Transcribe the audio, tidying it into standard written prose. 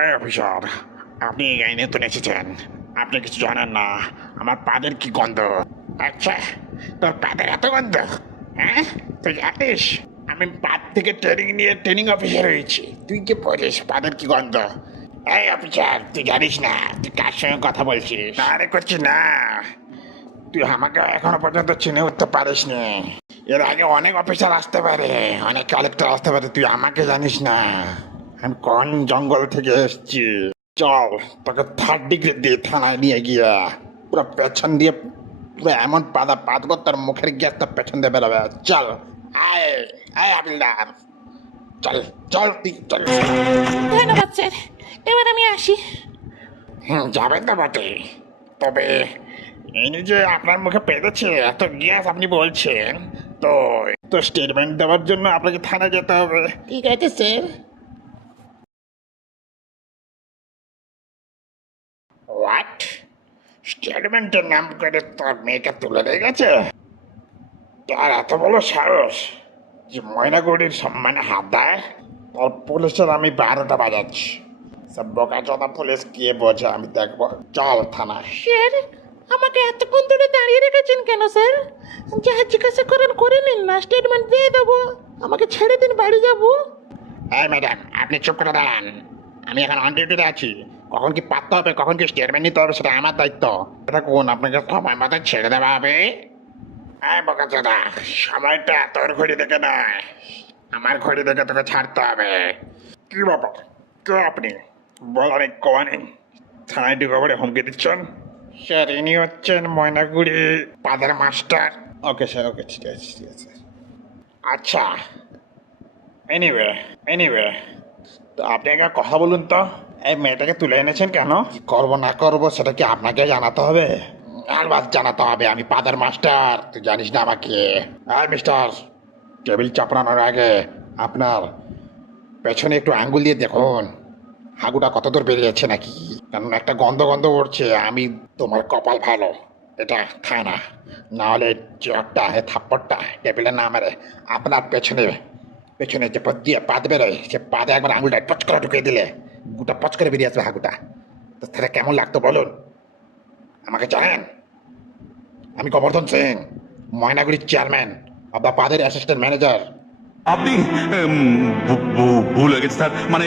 এই অফিসার, আপনি এই গাড়ি নতুন এসেছেন, আপনি কিছু জানেন না আমার পাদের কি গন্ধ। আচ্ছা, তোর পাদের এত গন্ধ? হ্যাঁ, তুই জানিস আমি পাদ থেকে ট্রেনিং নিয়ে ট্রেনিং অফিসার হয়েছি, তুই কি বলিস পাদের কি গন্ধ? এই অফিসার, তুই জানিস না তুই কার সঙ্গে কথা বলছিস? না রে করছি না, তুই আমাকে এখনো পর্যন্ত চিনে উঠতে পারিস নি। এর আগে অনেক অফিসার আসতে পারে, অনেক কালেক্টর আসতে পারে, তুই আমাকে জানিস না। আমি কোন জঙ্গল থেকে এসেছি। চল, তোকে 3rd ডিগ্রি দিয়ে থানায় নিয়ে গিয়ে পুরো পেছন দিয়ে পুরো এমন পাদ তোর মুখের গ্যাসটা পেছন দিয়ে বেরোবে। চল, আয় আয় হাবিলদার, চল চল তুই চল। ধন্যবাদ স্যার, এবার আমি আসি। যাবেন তো বটে, তবে এই যে আপনার মুখে পেতেছে এত গ্যাস আপনি বলছেন, তো তো স্টেটমেন্ট দেওয়ার জন্য আপনাকে থানায় যেতে হবে। ঠিক আছে স্যার। হোয়াট? স্টেটমেন্টের নাম করে তোর মেয়েকে তুলে দিয়ে গেছে? তার এত বড় সাহস যে ময়নাগুড়ির সম্মানে হাত দেয়? তোর পুলিশের আমি 12টা বাজাচ্ছি, সব বোকা চোদা পুলিশ কে বোঝে আমি দেখবো। চল থানায়। স্যার, আমাকে এতক্ষণ ধরে দাঁড়িয়ে রেখেছেন কেন স্যার? যা জিজ্ঞাসা করেন করে নিন না, স্টেটমেন্ট দিয়ে দেবো। আমাকে ছেড়ে দিন, বাড়ি যাবো। এই ম্যাডাম, আপনি চুপ করে দাঁড়ান, আমি এখন অন ডিউটিতে আছি। কখন কি পাততে হবে, কখন কি স্টেটমেন্ট নিতে হবে সেটা আমার দায়িত্ব। এটা কোন আপনাকে সময় মতো ছেড়ে দেওয়া হবে? এই বোকাচোদা, সময়টা তোর ঘড়ি দেখে নয়, আমার ঘড়ি দেখে তোকে ছাড়তে হবে। কি বাবা, কে আপনি? বলার কোয়ানি থানায় ঢুকে পড়ে হুমকি দিচ্ছেন? স্যার, ইনি হচ্ছেন ময়নাগুড়ি পাদের মাস্টার। ওকে স্যার, ওকে, ঠিক আছে ঠিক আছে। আচ্ছা, এনিওয়ে এনিওয়ে, তো আপনি একটা কথা বলুন তো, এই মেয়েটাকে তুলে এনেছেন কেন? কি করবো না করবো সেটা কি আপনাকে জানাতে হবে? আলবাত জানাতে হবে, আমি পাদার মাস্টার, তুই জানিস না আমাকে? আর মিস্টার, টেবিল চাপড়ানোর আগে আপনার পেছনে একটু আঙ্গুল দিয়ে দেখুন হাগুটা কত দূর বেরিয়েছে নাকি, কারণ একটা গন্ধ গন্ধ উঠছে। আমি তোমার কপাল ভালো, এটা থানা, না হলে চটটা থাপ্পড়টা টেবিলে না মারে আপনার পেছনে পেছনে যে পথ দিয়ে পাদ বেরোয় সে পাদে একবার আঙুলটা পচ করে ঢুকিয়ে দিলে গুটা পচ করে বেরিয়ে আসবে হাগুটা। তো সেটা কেমন লাগতো বলুন আমাকে, জানেন? আমি গোবর্ধন সিং, ময়নাগুড়ির চেয়ারম্যান অব দ্য পাদের অ্যাসিস্ট্যান্ট ম্যানেজার। আপনি ভুল হয়ে গেছে স্যার, মানে